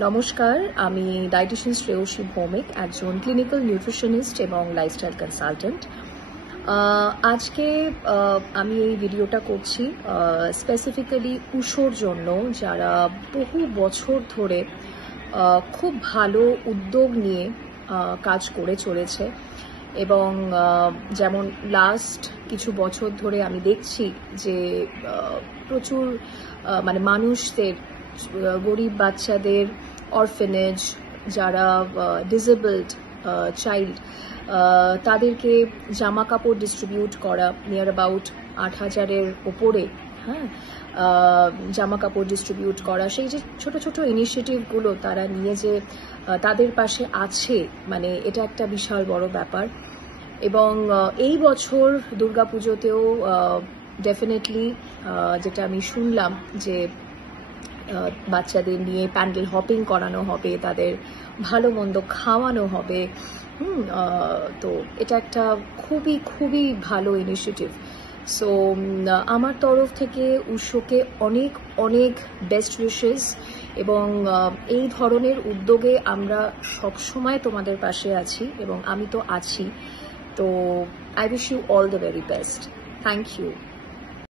নমস্কার, আমি ডায়েটিশিয়ান শ্রেয়সী ভৌমিক, একজন ক্লিনিক্যাল নিউট্রিশনিস্ট এবং লাইফস্টাইল কনসালটেন্ট। আজকে আমি এই ভিডিওটা করছি স্পেসিফিক্যালি উষোর জন্য, যারা বহু বছর ধরে খুব ভালো উদ্যোগ নিয়ে কাজ করে চলেছে এবং যেমন লাস্ট কিছু বছর ধরে আমি দেখছি যে প্রচুর মানুষদের, গরিব বাচ্চাদের, অরফেনেজ, যারা ডিসেবলড চাইল্ড, তাদেরকে জামা কাপড় ডিস্ট্রিবিউট করা, নিয়ার অ্যাবাউট 8,000-এর ওপরে জামা কাপড় ডিস্ট্রিবিউট করা, সেই যে ছোট ছোট ইনিশিয়েটিভগুলো তারা নিয়ে যে তাদের পাশে আছে, এটা একটা বিশাল বড় ব্যাপার। এবং এই বছর দুর্গাপুজোতেও ডেফিনেটলি যেটা আমি শুনলাম যে বাচ্চাদের নিয়ে প্যান্ডেল হপিং করানো হবে, তাদের ভালো মন্দ খাওয়ানো হবে। তো এটা একটা খুবই খুবই ভালো ইনিশিয়েটিভ। সো আমার তরফ থেকে উষোকে অনেক অনেক বেস্ট উইশেস, এবং এই ধরনের উদ্যোগে আমরা সবসময় তোমাদের পাশে আছি এবং আমি তো আছি। তো I wish you all the very best. Thank you.